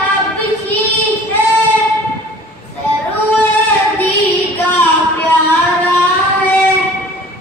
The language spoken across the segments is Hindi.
हबशी से सरवदी का प्यारा है.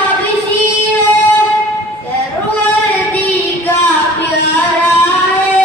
हबशी है सरवदी का प्यारा है.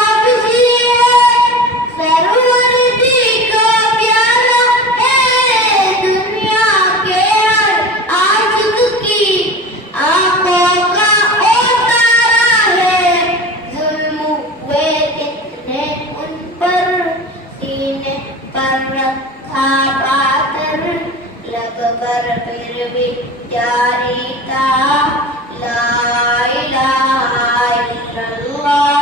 हबशी है सरवदी का प्यारा है. दुनिया के हर आशिक की आंखों का उतारा है. जुल्म हुए कितने उन पर सीने पर रखा पाकर लग कर फिर भी जारी था ला इलाहा इल्लल्लाह.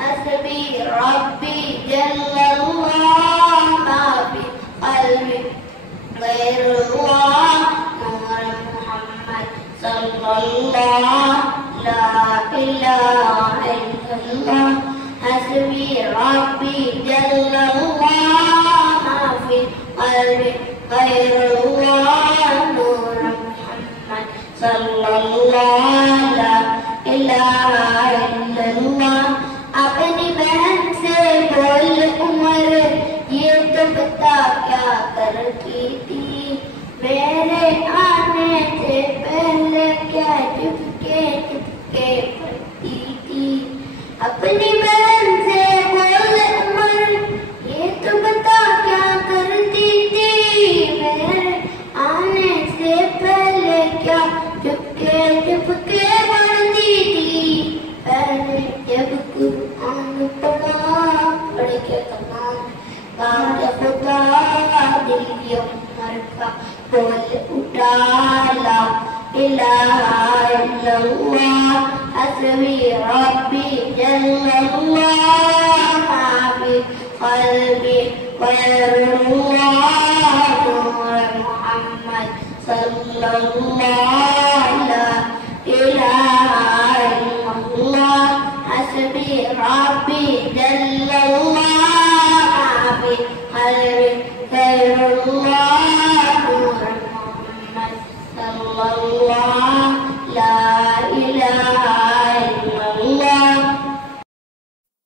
हस्बी रब्बी जल्लल्लाह मा फी क़ल्बी गैरुल्लाह नूर मुहम्मद सल्लल्लाह ला इलाहा इल्लल्लाह. हस्बी रब्बी जल्लल्लाह मा फी क़ल्बी गैरुल्लाह नूर मुहम्मद सल्लल्लाह ला इलाहा इल्लल्लाह. अपनी बहन से बोल उमर ये तो बता क्या करती थी. मेरे आने से पहले क्या चुपके चुपके पढ़ती थी. अपनी बहन से बोल उमर ये तो बता क्या करती थी. मेरे आने से पहले क्या चुपके चुपके पढ़ती थी. पहले जब कुरान पढ़ा पढ़ के तमाम जब खुदा दिल उमर का बोल उठा ला इलाहा इल्लल्लाह. हस्बी रब्बी जल्लल्लाह मा फी क़ल्बी गैरुल्लाह नूर मुहम्मद सल्लल्लाह ला इलाहा इल्लल्लाह. हस्बी रब्बी जल्लल्लाह मा फी क़ल्बी गैरुल्लाह नूर मुहम्मद सल्लल्लाह ला इलाहा इल्लल्लाह.